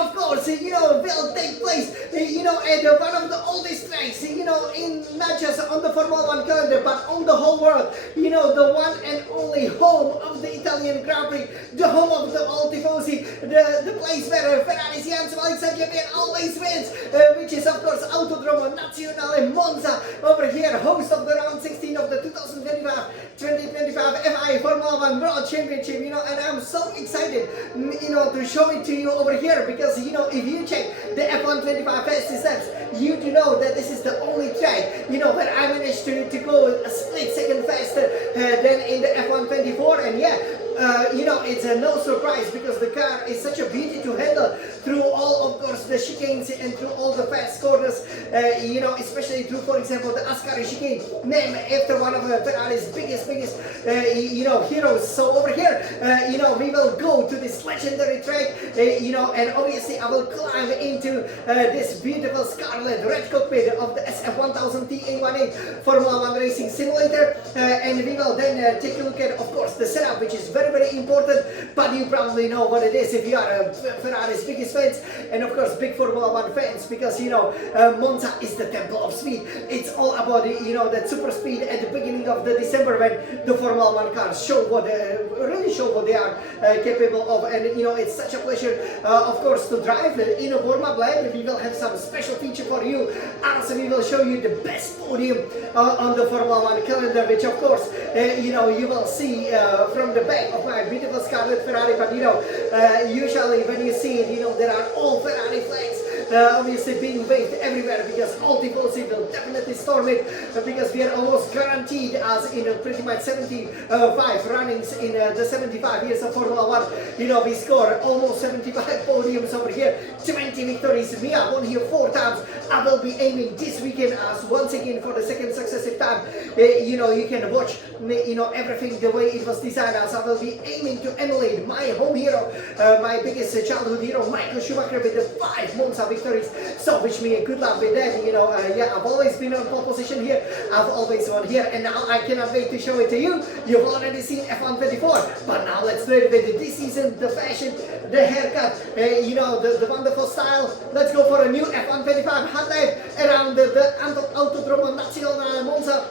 of course, will take place, at one of the oldest tracks, in not just on the Formula One calendar, but on the whole world. The one and only home of the Italian Grand Prix, the home of the all tifosi, the place where Ferrari's Jans Champion always wins, which is of course Autodromo Nazionale Monza over here, host of the round 16 of the 2025 FI Formula One World Championship, and I'm so excited, to show it to you over here, because, if you check the F1 25 fastest laps, you do know that this is the only track, where I managed to go a split second faster than in the F1 24, and yeah, it's no surprise, because the car is such a beauty to handle through all, of course, the chicanes and through all the fast corners, especially through, for example, the Ascari chicane, named after one of Ferrari's biggest, heroes. So over here, we will go to this legendary track, and obviously I will climb into this beautiful scarlet red cockpit of the SF1000 TA18 Formula One Racing Simulator, and we will then take a look at, of course, the setup, which is very, very important, but you probably know what it is if you are Ferrari's biggest fans, and of course big Formula One fans, because Monza is the temple of speed. It's all about that super speed at the beginning of the December, when the Formula One cars really show what they are capable of, and it's such a pleasure, of course, to drive in a warm-up lap. We will have some special feature for you, also we will show you the best podium on the Formula One calendar, which of course you will see from the back of my beautiful scarlet Ferrari, but usually when you see it, there are all Ferrari flags obviously being waved everywhere, because all tifosi will definitely storm it, because we are almost guaranteed, as in pretty much 75 runnings in the 75 years of Formula One, we score almost 75 podiums over here, 20 victories. Mia won here 4 times. I will be aiming this weekend as once again for the second successive time. You can watch everything the way it was designed, as I will be aiming to emulate my home hero, my biggest childhood hero, Michael Schumacher, with the 5 Monza victories. So wish me a good luck with that. I've always been on pole position here, I've always won here, and now I cannot wait to show it to you. You've already seen F1 24, but now let's do it with this season, the fashion, the haircut, the wonderful style. Let's go for a new F1 25 hot lap around the Autodromo Nazionale Monza.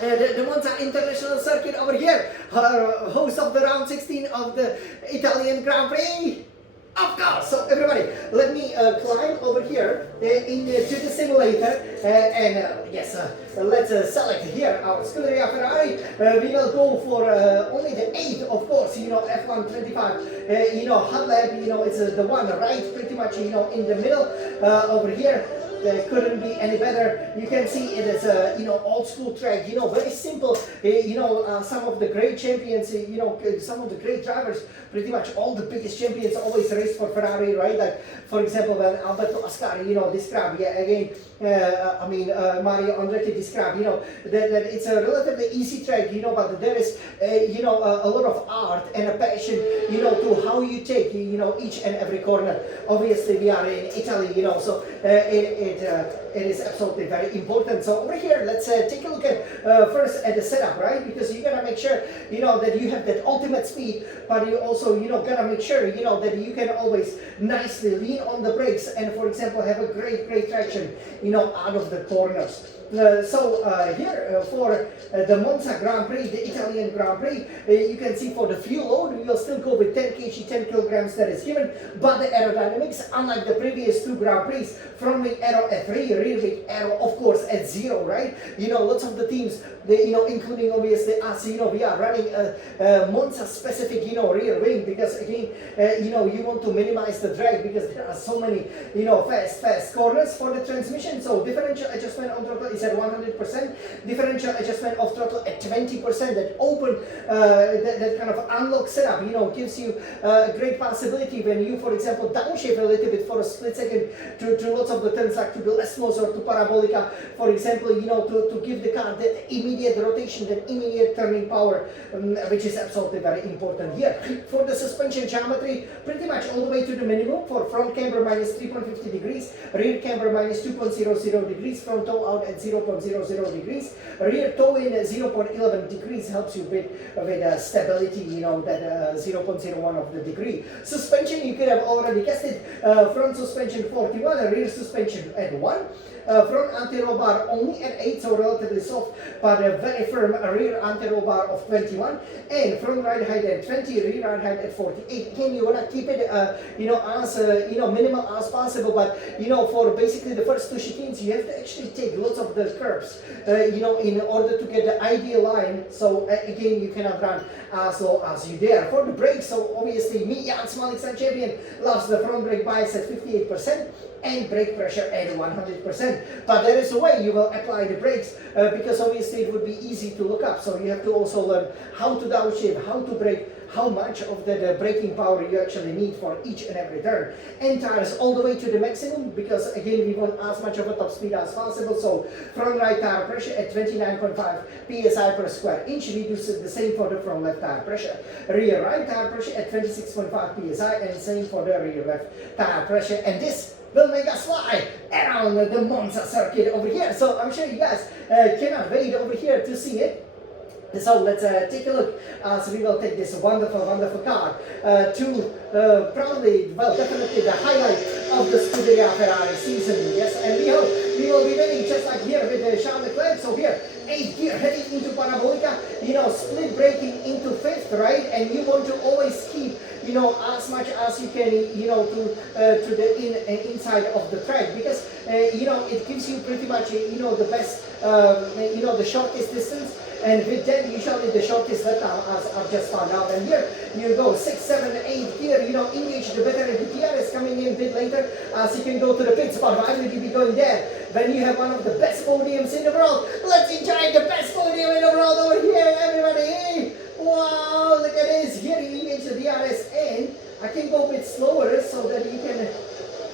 The Monza International Circuit over here, host of the round 16 of the Italian Grand Prix. Of course. So everybody, let me climb over here into the simulator, and yes, let's select here our Scuderia Ferrari. We will go for only the 8th, of course, F1 25, hot lap, it's the one right pretty much, in the middle over here. Couldn't be any better. You can see it is a old school track, very simple. Some of the great champions, some of the great drivers, pretty much all the biggest champions always race for Ferrari, right? Like for example, when Alberto Ascari, described, Mario Andretti described, that it's a relatively easy track, but there is a lot of art and a passion, to how you take, each and every corner. Obviously we are in Italy, so it is absolutely very important. So over here, let's take a look at first at the setup, right? Because you gotta make sure that you have that ultimate speed, but you also gotta make sure that you can always nicely lean on the brakes and, for example, have a great traction out of the corners. Here for the Monza Grand Prix, the Italian Grand Prix, you can see for the fuel load, we will still go with 10 kg, 10 kilograms that is given, but the aerodynamics, unlike the previous 2 Grand Prix, front wing aero at 3, rear wing aero, of course, at 0, right? Lots of the teams, including obviously us, we are running a Monza specific, rear wing, because again, you want to minimize the drag, because there are so many, fast corners for the transmission. So differential adjustment on throttle is at 100%, differential adjustment of throttle at 20%. That open, that kind of unlock setup, gives you a great possibility when you, for example, downshift a little bit for a split second to lots of the turns like to be less closer to parabolica, for example, to give the car that immediate rotation, that immediate turning power, which is absolutely very important here. For the suspension geometry, pretty much all the way to the minimum. For front camber minus 3.50 degrees, rear camber minus 2.00 degrees, front toe out at 0.00 degrees, rear toe in 0.11 degrees helps you with stability, that 0.01 of the degree. Suspension, you could have already guessed it, front suspension 41, rear suspension at 1. Front anti-roll bar only at 8, so relatively soft, but a very firm rear anti-roll bar of 21, and front ride height at 20, rear ride height at 48. Again, you want to keep it, as minimal as possible, but for basically the first two chicanes, you have to actually take lots of the curves, in order to get the ideal line. So again, you cannot run as low as you dare. For the brakes, so obviously me, Jan Smalik champion, loves the front brake bias at 58%. And brake pressure at 100%. But there is a way you will apply the brakes, because obviously it would be easy to look up. So you have to also learn how to downshift, how to brake, how much of the braking power you actually need for each and every turn. And tires all the way to the maximum, because again we want as much of a top speed as possible. So front right tire pressure at 29.5 psi per square inch. We do the same for the front left tire pressure. Rear right tire pressure at 26.5 psi, and same for the rear left tire pressure. And this will make us fly around the Monza circuit over here. So I'm sure you guys cannot wait over here to see it. So let's take a look as we will take this wonderful, wonderful car to probably, well, definitely the highlight of the Scuderia Ferrari season. Yes, and we hope we will be winning just like here with Charles Leclerc. So here, 8th gear heading into parabolica, split braking into 5th, right? And you want to always keep, as much as you can, to the inside of the track, because it gives you pretty much, the best, the shortest distance. And with that, usually the shortest lap as I've just found out. And here you go, 6, 7, 8 here, engage the battery. The PR is coming in a bit later, as you can go to the pit spot. Why would you be going there when you have one of the best podiums in the world? Let's enjoy the best podium in the world over here, everybody. Wow, look at this. Here you engage the DRS, and I can go a bit slower so that you can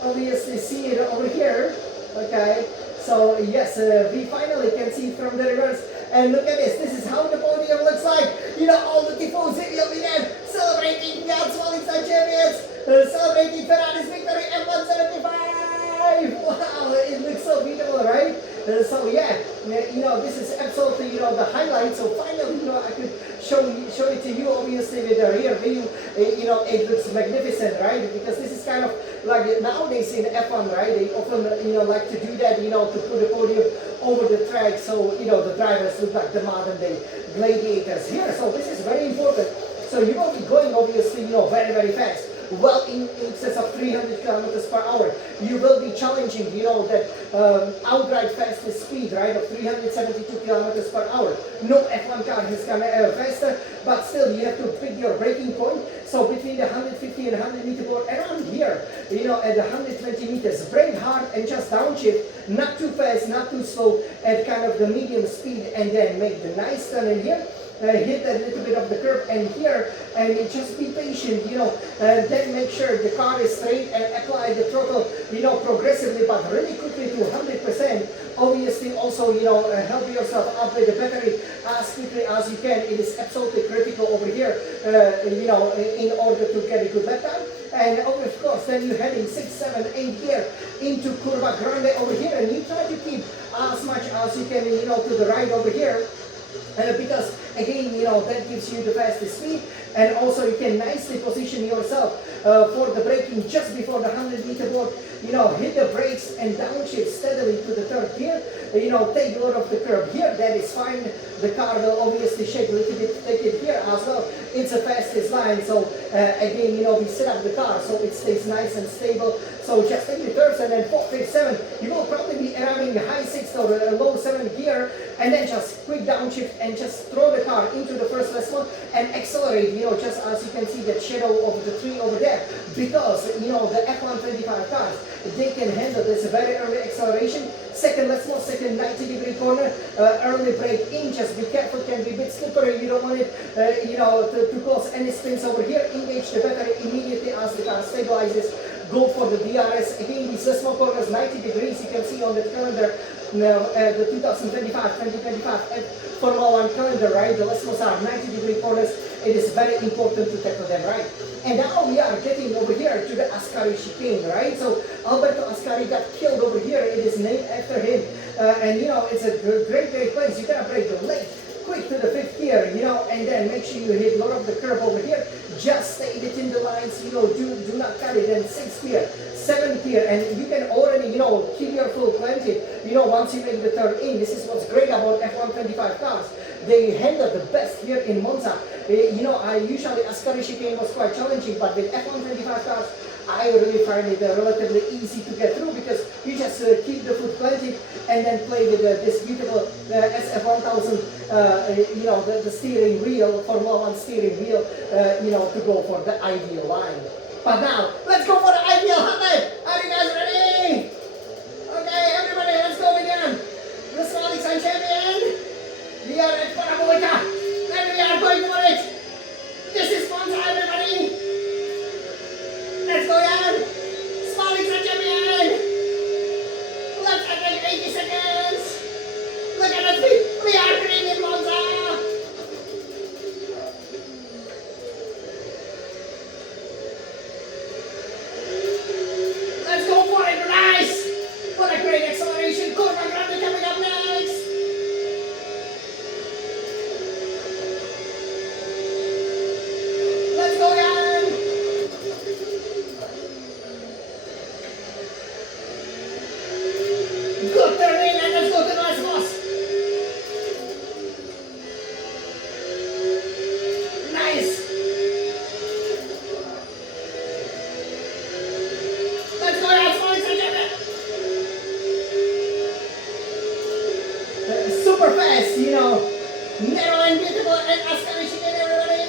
obviously see it over here. Okay, so yes, we finally can see from the reverse. And look at this, this is how the podium looks like. All the tifosi will be there celebrating Jan Smalik champions, celebrating Ferrari's victory at 175. Wow, it looks so beautiful, right? So yeah, this is absolutely, the highlight. So finally, I could show it to you, obviously with the rear view. It looks magnificent, right? Because this is kind of like nowadays in F1, right? They often, like to do that, to put the podium over the track, so the drivers look like the modern day gladiators here. So this is very important. So you will be going obviously, very, very fast. Well, in excess of 300 kilometers per hour. You will be challenging, that outright fastest speed, right, of 372 kilometers per hour. No F1 car has gone faster, but still you have to pick your braking point. So between the 150 and 100 meter board, around here, at the 120 meters, brake hard and just downshift, not too fast, not too slow, at kind of the medium speed, and then make the nice turn in here. Hit a little bit of the curb and here, and just be patient, then make sure the car is straight and apply the throttle, progressively but really quickly to 100%. Obviously also, help yourself up with the battery as quickly as you can. It is absolutely critical over here, in order to get a good lap time. And of course, then you're heading 6, 7, 8 gear into Curva Grande over here, and you try to keep as much as you can, to the right over here. Because again, that gives you the fastest speed, and also you can nicely position yourself for the braking just before the 100 meter board. Hit the brakes and downshift steadily to the third gear. Take a lot of the curb here, that is fine. The car will obviously shake a little bit, take it here as well. It's the fastest line, so again, we set up the car so it stays nice and stable. So just take the curves, and then 4, 5, 7, you will probably be arriving the high 6th or low 7th gear, and then just quick downshift and just throw the car into the first less one and accelerate, just as you can see that shadow of the tree over there, because, the F125 cars, they can handle this very early acceleration. Second less one, second 90-degree corner, early brake in, just be careful, can be a bit slippery, you don't want it, to cause any spins over here. Engage the battery immediately as the car stabilizes. go for the DRS. Again, these small corners, 90 degrees, you can see on the calendar, the 2025 Formula 1 calendar, right? The lessons are 90-degree corners. It is very important to tackle them, right? And now we are getting over here to the Ascari chicane, right? So Alberto Ascari got killed over here. It is named after him. And you know, it's a great place. You gotta break the leg quick to the 5th gear, you know, and then make sure you hit a lot of the curve over here. Just stay within the lines, you know, do not cut it. Then 6th gear, 7th gear, and you can already, you know, keep your full planted, you know, once you make the turn in. This is what's great about F125 cars. They handle the best here in Monza. You know, usually Ascari chicane was quite challenging, but with F125 cars, I really find it relatively easy to get through because you just keep the foot planted and then play with this beautiful SF1000, you know, the steering wheel, Formula 1 steering wheel, you know, to go for the ideal line. But now, let's go for the ideal hot lap. Are you guys ready? Okay, everybody, let's go again. The Smolix and champion. We are at Parabolica, and we are going for it. This is Monza, everybody. Let's go, Jan. Smolix and champion. Let's attack 80 seconds. Look at us. We are green in Monza. Let's go for it. Nice. What a great acceleration. Curva Grande coming up next. Let's go, Jan. Good turning, and let's go to the last boss. Nice. Let's go, Jan. Smolix and champion. Super fast, you know. Narrow and beautiful, and Ascari chicane, everybody.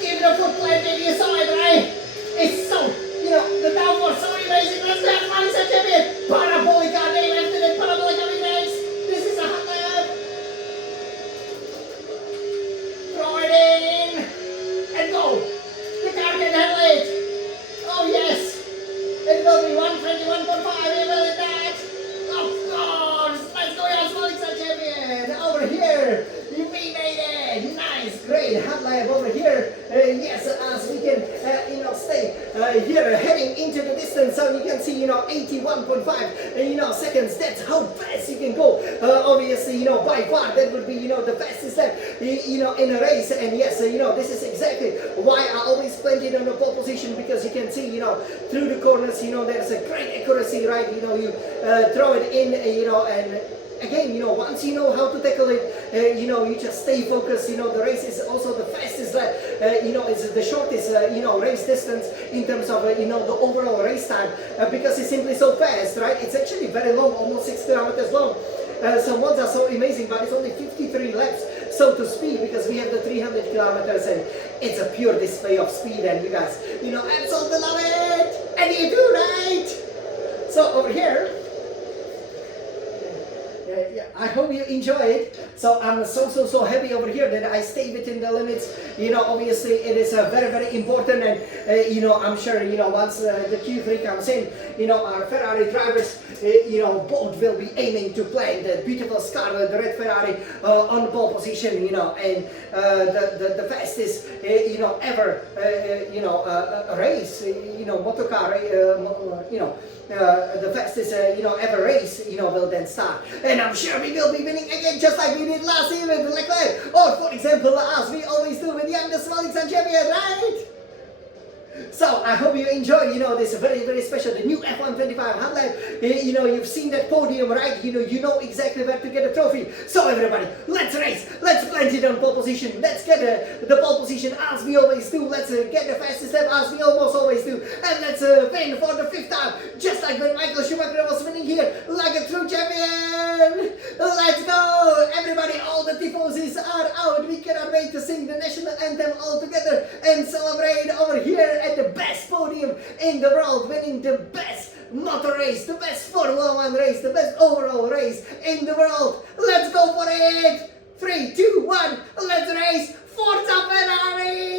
Keep the foot planted, you saw it, right? It's so, you know, the downforce so amazing. Let's go, Smolix and champion. Parabolica, name after the Parabolica next. This is a hot lap. Throw it in and go. The car can handle it. Oh yes. It will be 121.5. We will hit that. Of course. Let's go, Jan Smolix and champion. Over here. We made it. Nice, great hot lap over here. Yes, as we can, you know, stay here heading into the distance, so you can see, you know, 81.5, you know, seconds. That's how fast you can go. Obviously, you know, by far that would be, you know, the fastest lap, you know, in a race. And yes, you know, this is exactly why I always planted on the pole position, because you can see, you know, through the corners, you know, there's a great accuracy, right? You know, you throw it in, you know, and again, you know, once you know how to tackle it, you know, you just stay focused. You know, the race is also the fastest, you know, it's the shortest, you know, race distance in terms of, you know, the overall race time, because it's simply so fast, right? It's actually very long, almost 6 kilometers long. So Monza are so amazing, but it's only 53 laps, so to speak, because we have the 300 kilometers, and it's a pure display of speed, and you guys, you know, absolutely love it, and you do, right? So over here, yeah, I hope you enjoy it. So I'm so happy over here that I stay within the limits. You know, obviously it is very important, and you know, I'm sure, you know, once the Q3 comes in, you know, our Ferrari drivers, you know, both will be aiming to play the beautiful scarlet, the red Ferrari on the pole position, you know, and the fastest, you know, ever, you know, race, you know, motorcar, you know, the fastest, you know, ever race, you know, will then start. And I'm sure we will be winning again, just like we did last year with Leclerc, or for example, as we always do with Jan the Smolix and champion, right? So I hope you enjoy, you know, this very special, the new F125 hot lap. You know, you've seen that podium, right? You know exactly where to get a trophy. So everybody, let's race. Let's plant it on pole position. Let's get the pole position as we always do. Let's get the fastest lap as we almost always do. And let's win for the 5th time, just like when Michael Schumacher was winning here, like a true champion. Let's go. Everybody, all the tifosis are out. We cannot wait to sing the national anthem all together and celebrate over here at the best podium in the world, winning the best motor race, the best Formula 1 race, the best overall race in the world. Let's go for it! 3, 2, 1, let's race! Forza Ferrari!